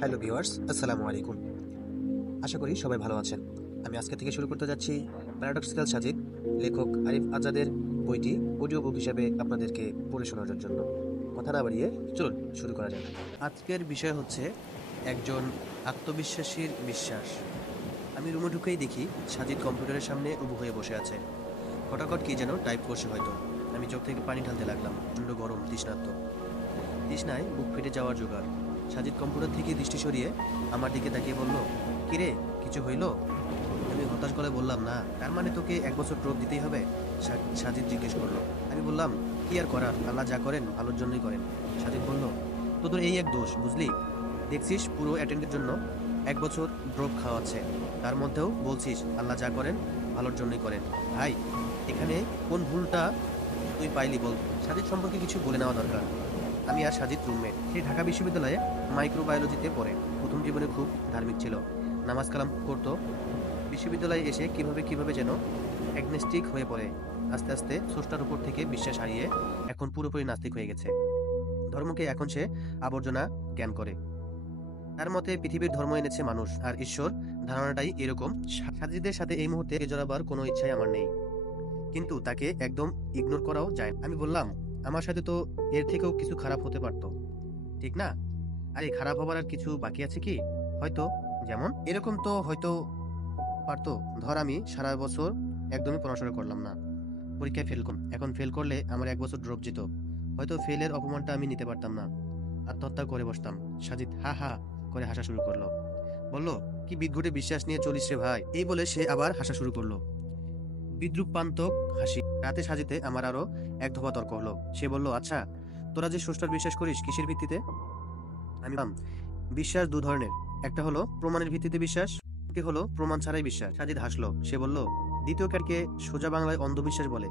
Hello viewers, আসসালামু আলাইকুম। আশা করি সবাই ভালো আছেন। আমি আজকে থেকে শুরু করতে যাচ্ছি প্যারাডক্সিক্যাল সাজিদ, লেখক আরিফ আজাদের বইটি অডিও বুক হিসাবে আপনাদেরকে পড়ে শোনানোর জন্য। কথা না বাড়িয়ে চলুন শুরু করা যাক। আজকের বিষয় হচ্ছে একজন আত্মবিশ্বাসীর বিশ্বাস। আমি রুমে ঢুকেই দেখি সাজিদ কম্পিউটারের সামনে উবু হয়ে বসে আছে। খটাখট কি যেন টাইপ করছে হয়তো। আমি চোখ থেকে পানি ঢালতে লাগলাম। প্রচণ্ড গরম, তৃষ্ণার্ত। তৃষ্ণায় বুক ফেটে যাওয়ার জোগাড়। সাজিদ কম্পিউটার থেকে দৃষ্টি সরিয়ে আমার দিকে তাকিয়ে বলল, কিরে, কিছু হইল? আমি হতাশ গলায় বললাম, না। তার মানে তোকে 1 বছর ড্রপ দিতেই হবে? সাজিদ জিজ্ঞেস করলো। আমি বললাম, কি আর করার, আল্লাহ যা করেন ভালোর জন্যই করেন। সাজিদ বলল, তোদের এই এক দোষ, বুঝলি? দেখছিস পুরো অ্যাটেন্ডের জন্য 1 বছর ড্রপ খাওয়াচ্ছে, তার মধ্যেও বলছিস আল্লাহ যা করেন ভালোর জন্যই করেন। ভাই, এখানে কোন ভুলটা তুই পাইলি বল? সাজিদ সম্পর্কে কিছু বলে নেওয়া দরকার। আমি আর সাজিদ রুমমেট। সে ঢাকা বিশ্ববিদ্যালয়ে মাইক্রোবায়োলজিতে পড়ে। প্রথম জীবনে খুব ধার্মিক ছিল, নামাজ কালাম করতো। বিশ্ববিদ্যালয়ে এসে কিভাবে কিভাবে যেন অ্যাগনস্টিক হয়ে পড়ে। আস্তে আস্তে স্রষ্টার উপর থেকে বিশ্বাস হারিয়ে এখন পুরোপুরি নাস্তিক হয়ে গেছে। ধর্মকে এখন সে আবর্জনা জ্ঞান করে। তার মতে পৃথিবীর ধর্ম এনেছে মানুষ, আর ঈশ্বর ধারণাটাই এরকম। সাজিদের সাথে এই মুহূর্তে জড়াবার কোনো ইচ্ছাই আমার নেই, কিন্তু তাকে একদম ইগনোর করাও যায় না। আমি বললাম, আমার সাথে তো এর থেকেও কিছু খারাপ হতে পারতো, ঠিক না? আরে, খারাপ হবার আর কিছু বাকি আছে কি? হয়তো। যেমন এরকম তো হয়তো পারতো। ধর, আমি সারা বছর একদমই পড়াশোনা করলাম না, পরীক্ষায় ফেল করলাম। এখন ফেল করলে আমার 1 বছর ড্রপ যেত। হয়তো ফেলের অপমানটা আমি নিতে পারতাম না, আত্মহত্যা করে বসতাম। সাজিদ হা হা করে হাসা শুরু করলো। বলল, কি বিদঘুটে বিশ্বাস নিয়ে চলিস রে ভাই? এই বলে সে আবার হাসা শুরু করলো, বিদ্রুপান্তক হাসি। রাতে সাজিতে আমার আরো এক ধোপা তর্ক হলো। সে বলল, আচ্ছা, তোরা যে স্রষ্টার বিশ্বাস করিস কিসের ভিত্তিতে? আমি বললাম, বিশ্বাস দু ধরনের, একটা হলো প্রমাণের ভিত্তিতে বিশ্বাস, একটি হলো প্রমাণ ছাড়াই বিশ্বাস। সাজিদ হাসলো। সে বলল, দ্বিতীয় কারকে সোজা বাংলায় অন্ধবিশ্বাস বলে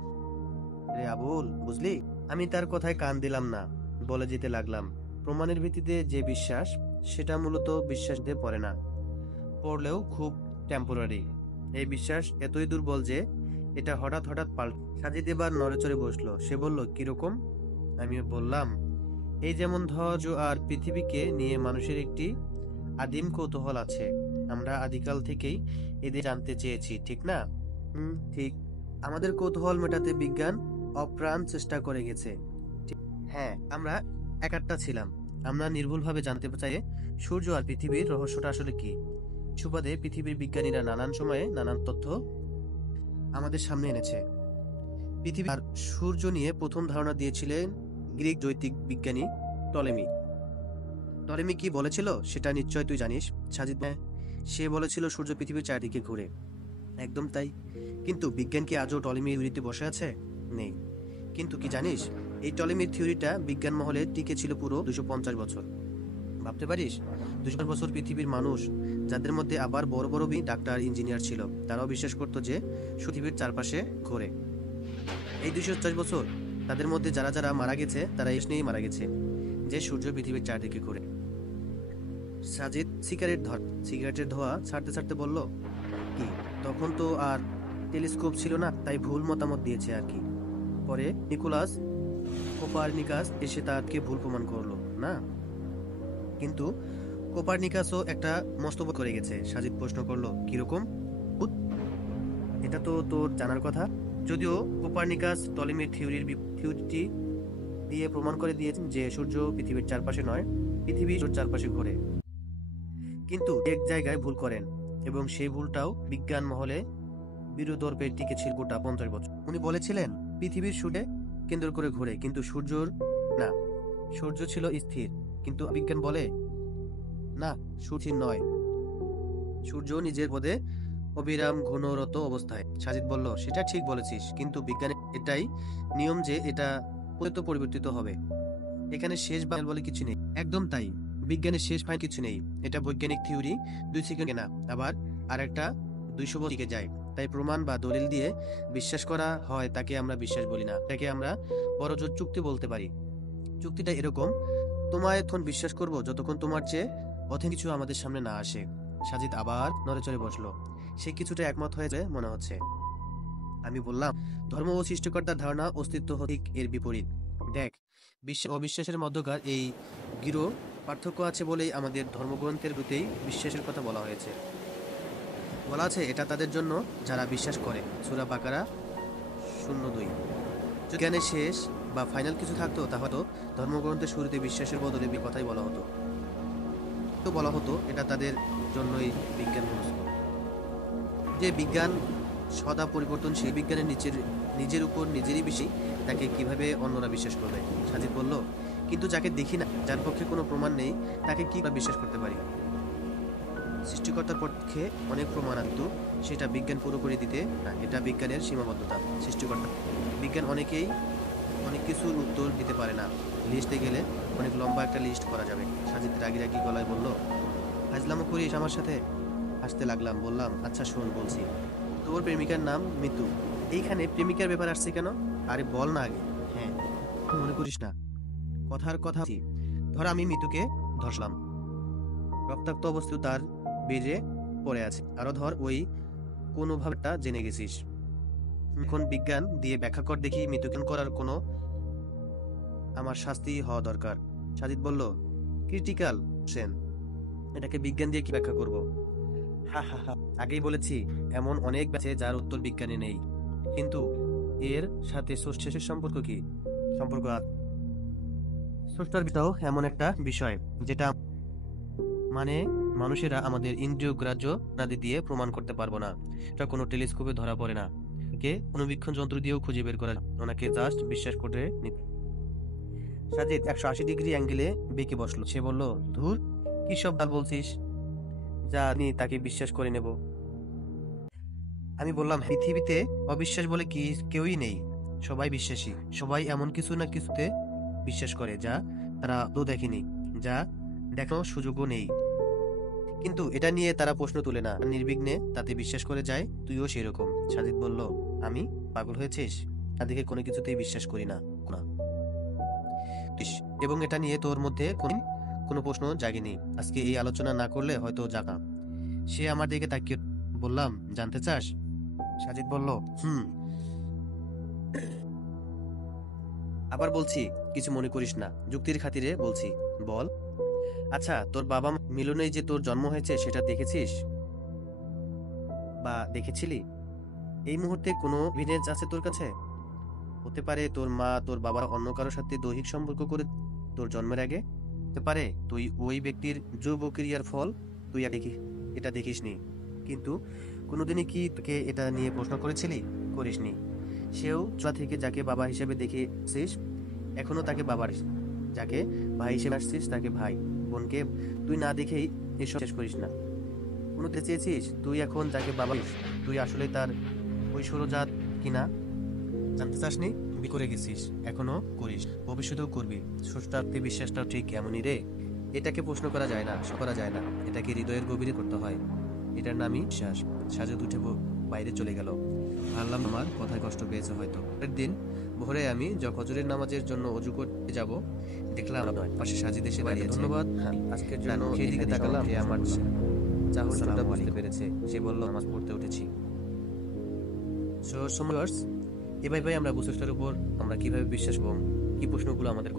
রে আবুল, বুঝলি? আমি তার কথায় কান দিলাম না, বলে যেতে লাগলাম, প্রমাণের ভিত্তিতে যে বিশ্বাস, সেটা মূলত বিশ্বাস দিয়ে পড়ে না, পড়লেও খুব টেম্পোরারি। এই বিশ্বাস এতই দুর্বল যে এটা হঠাৎ হঠাৎ পাল্ট। সাজিদ এবার নড়েচড়ে বসলো। সে বলল, কিরকম? আমি বললাম, এই যেমন ধর আর পৃথিবীকে নিয়ে মানুষের একটি আদিম কৌতূহল আছে। আমরা আদিকাল থেকেই এদের জানতে চেয়েছি, ঠিক না? ঠিক। আমাদের কৌতূহল মেটাতে বিজ্ঞান অপ্রাণ চেষ্টা করে গেছে। হ্যাঁ, আমরা একাট্টা ছিলাম। আমরা নির্ভুলভাবে জানতে চাই সূর্য আর পৃথিবীর রহস্যটা আসলে কি। সুবাদে পৃথিবীর বিজ্ঞানীরা নানান সময়ে নানান তথ্য আমাদের সামনে এনেছে। পৃথিবী আর সূর্য নিয়ে প্রথম ধারণা দিয়েছিলেন গ্রিক জ্যোতিক বিজ্ঞানী টলেমি। টলেমি কি বলেছিল সেটা নিশ্চয় তুই জানিস, সাজিদ? সে বলেছিল সূর্য পৃথিবীর চারদিকে ঘুরে। একদম তাই। কিন্তু বিজ্ঞান কি আজও টলেমির থিওরিতে বসে আছে? নেই। কিন্তু কি জানিস, এই টলেমির থিওরিটা বিজ্ঞান মহলে টিকে ছিল পুরো 250 বছর। ভাবতে পারিস, 250 বছর পৃথিবীর মানুষ, যাদের মধ্যে আবার বড় বড় ডাক্তার, ইঞ্জিনিয়ার ছিল, তারাও বিশ্বাস করতো যে পৃথিবীর চারপাশে ঘোরে। এই 240 বছর তাদের মধ্যে যারা যারা মারা গেছে, তারা এই নিয়েই মারা গেছে যে সূর্য পৃথিবীর চারদিকে ঘুরে। সাজিদ সিগারেটের ধোঁয়া ছাড়তে ছাড়তে বলল, কি, তখন তো আর টেলিস্কোপ ছিল না, তাই ভুল মতামত দিয়েছে আর কি। পরে নিকোলাস কোপারনিকাস এসে তাকে ভুল প্রমাণ করলো না? কিন্তু কোপারনিকাসও একটা মস্তব করে গেছে। সাজিদ প্রশ্ন করলো, কিরকম? এটা তো তোর জানার কথা। যদিও কোপারনিকাস টলেমির থিওরিটি দিয়ে প্রমাণ করে দিয়েছেন যে সূর্য পৃথিবীর চারপাশে নয়, পৃথিবী সূর্যের চারপাশে ঘোরে। কিন্তু এক জায়গায় ভুল করেন, এবং সেই ভুলটাও বিজ্ঞান মহলে বিরোধর্পে টিকে ছিল গোটা 50 বছর। উনি বলেছিলেন পৃথিবীর সূর্যে কেন্দ্র করে ঘোরে, কিন্তু সূর্যর না, সূর্য ছিল স্থির। কিন্তু বিজ্ঞান বলে না, সূর্য নয়, সূর্য নিজের পদে অবিরাম ঘূর্ণরত অবস্থায়। সাজিদ বলল, সেটা ঠিক বলেছিস, কিন্তু বিজ্ঞানের এটাই নিয়ম যে এটা পরিবর্তিত হবে। এখানে শেষ ফাইনাল বলে কিছু নেই। একদম তাই, বিজ্ঞানের শেষ ফাইনাল কিছু নেই। এটা বৈজ্ঞানিক থিওরি, 2 সেকেন্ড না, আবার আরেকটা 200 বছর টিকে যায়। তাই প্রমাণ বা দলিল দিয়ে বিশ্বাস করা হয় তাকে আমরা বিশ্বাস বলি না, তাকে আমরা বড় জোর চুক্তি বলতে পারি। চুক্তিটা এরকম, তোমায় এখন বিশ্বাস করব যতক্ষণ তোমার চেয়ে অথেন্টিক কিছু আমাদের সামনে না আসে। সাজিদ আবার নড়েচড়ে বসলো। সে কিছুটা একমত হয়েছে মনে হচ্ছে। আমি বললাম, ধর্ম ও সৃষ্টিকর্তার ধারণা অস্তিত্ব ঠিক এর বিপরীত। দেখ, বিশ্বাস অবিশ্বাসের মধ্যকার এই গিরো পার্থক্য আছে বলেই আমাদের ধর্মগ্রন্থের প্রতিই বিশ্বাসের কথা বলা হয়েছে। বলা আছে এটা তাদের জন্য যারা বিশ্বাস করে। সূরা বাকারা ০২। যদি জ্ঞানের শেষ বা ফাইনাল কিছু থাকতো তাহলে ধর্মগ্রন্থের শুরুতে বিশ্বাসের বদলে কথাই বলা হতো। তো বলা হতো এটা তাদের জন্যই বিজ্ঞান মনস্ক। যে বিজ্ঞান সদা পরিবর্তনশীল, বিজ্ঞানের নিজের উপর নিজেরই বেশি, তাকে কিভাবে অন্যরা বিশ্বাস করবে? সাজিদ বলল, কিন্তু যাকে দেখি না, যার পক্ষে কোনো প্রমাণ নেই, তাকে কি বিশ্বাস করতে পারি? সৃষ্টিকর্তার পক্ষে অনেক প্রমাণ কিন্তু সেটা বিজ্ঞান পুরোপুরি দিতে না। এটা বিজ্ঞানের সীমাবদ্ধতা। সৃষ্টিকর্তা বিজ্ঞান অনেক কিছুর উত্তর দিতে পারে না। লিস্টে গেলে অনেক লম্বা একটা লিস্ট করা যাবে। সাজিদ রাগি রাগি গলায় বলল, ফাজলামো করিস আমার সাথে? হাসতে লাগলাম, বললাম, আচ্ছা শোন বলছি। তোর প্রেমিকার নাম মিতু। এইখানে প্রেমিকার ব্যাপার আসছে কেন? আরে বল না আগে। হ্যাঁ, মনে করিস না, কথার কথা। ধর আমি মিতুকে ধরলাম, রক্তাক্ত অবস্থা তার বেজে পড়ে আছে। আরো ধর ওই কোনোভাবেটা জেনে গেছিস। এখন বিজ্ঞান দিয়ে ব্যাখ্যা কর দেখি, মৃত্যুকে করার কোনো আমার শাস্তি হওয়া দরকার। সাজিদ বলল, ক্রিটিক্যাল সেন, এটাকে বিজ্ঞান দিয়ে কি ব্যাখ্যা করব? হা হা হা, আগেই বলেছি এমন অনেক আছে যার উত্তর বিজ্ঞানে নেই। কিন্তু এর সাথে স্রষ্টার সম্পর্ক কি? সম্পর্ক স্রষ্টার বিষয়টাও এমন একটা বিষয় যেটা মানে মানুষেরা আমাদের ইন্দ্রিয় গ্রাহ্য নাদি দিয়ে প্রমাণ করতে পারবো না। এটা কোনো টেলিস্কোপে ধরা পড়ে না, কে অনুবীক্ষণ যন্ত্র দিয়েও খুঁজে বের করা যায়। ওনাকে জাস্ট বিশ্বাস করে নিতে। সাজিদ 180 ডিগ্রি অ্যাঙ্গেলে বেঁকে বসলো। সে বলল, ধুর, কি সব বাল বলছিস? যা আমি তাকে বিশ্বাস করে নেব। আমি বললাম, পৃথিবীতে অবিশ্বাস বলে কি কেউই নেই। সবাই বিশ্বাসী। সবাই এমন কিছু না কিছুতে বিশ্বাস করে যা তারা তো দেখেনি, যা দেখানোর সুযোগও নেই। কিন্তু এটা নিয়ে তারা প্রশ্ন তুলে না, নির্বিঘ্নে তাতে বিশ্বাস করে যায়। তুইও সেরকম। সাজিদ বলল, আমি? পাগল হয়েছিস? তাদেরকে কোনো কিছুতেই বিশ্বাস করি না না। এবং এটা নিয়ে তোর মধ্যে কোনো প্রশ্ন জাগেনি। আজকে এই আলোচনা না করলে হয়তো জাগা। সে আমার দিকে তাকিয়ে বললাম, জানতে চাস? সাজিদ বলল, হুম। আবার বলছি, কিছু মনে করিস না, যুক্তির খাতিরে বলছি, বল। আচ্ছা, তোর বাবা মিলনেই যে তোর জন্ম হয়েছে সেটা দেখেছিস বা দেখেছিলি? এই মুহূর্তে কোনো এভিডেন্স আছে তোর কাছে? হতে পারে তোর মা তোর বাবার অন্য কারোর সাথে দৈহিক সম্পর্ক করে তোর জন্মের আগে। হতে পারে তুই ওই ব্যক্তির যৌব ক্রিয়ার ফল। তুই এটা দেখিসনি, কিন্তু কোনোদিনই কি তোকে এটা নিয়ে প্রশ্ন করেছিলি? করিসনি। সেও ছোট থেকে যাকে বাবা হিসেবে দেখেছিস এখনো তাকে বাবার, যাকে ভাই হিসেবে আসছিস তাকে ভাই, বোনকে তুই না দেখেই এসব শেষ করিস না। কোনোতে চেয়েছিস তুই এখন যাকে বাবা তুই আসলে তার ঐশ্বরজাত কিনা জানতে চাসনি? করে গেছিস, এখনো করিস, ভবিষ্যতেও করবি। স্রষ্টাতে বিশ্বাসটা ঠিক এমনই রে। এটাকে প্রশ্ন করা যায় না, করা যায় না। এটাকে হৃদয়ের গভীরে করতে হয়। এটার নামই বিশ্বাস। সাজেদ উঠে বাইরে চলে গেল। ভাবলাম আমার কথায় কষ্ট পেয়েছে হয়তো। পরের দিন ভোরে আমি ফজরের নামাজের জন্য অজু করতে যাব, দেখলাম নয়, পাশে সাজিদ এসে দাঁড়িয়ে। ধন্যবাদ, আজকের জন্য। সেই দিকে তাকালাম, যে আমার চাহনিটা বুঝতে পেরেছে। সে বলল, নামাজ পড়তে উঠেছি। সো এভাবে আমরা বুঝতে উপর আমরা কিভাবে বিশ্বাস এবং কি প্রশ্নগুলো আমাদের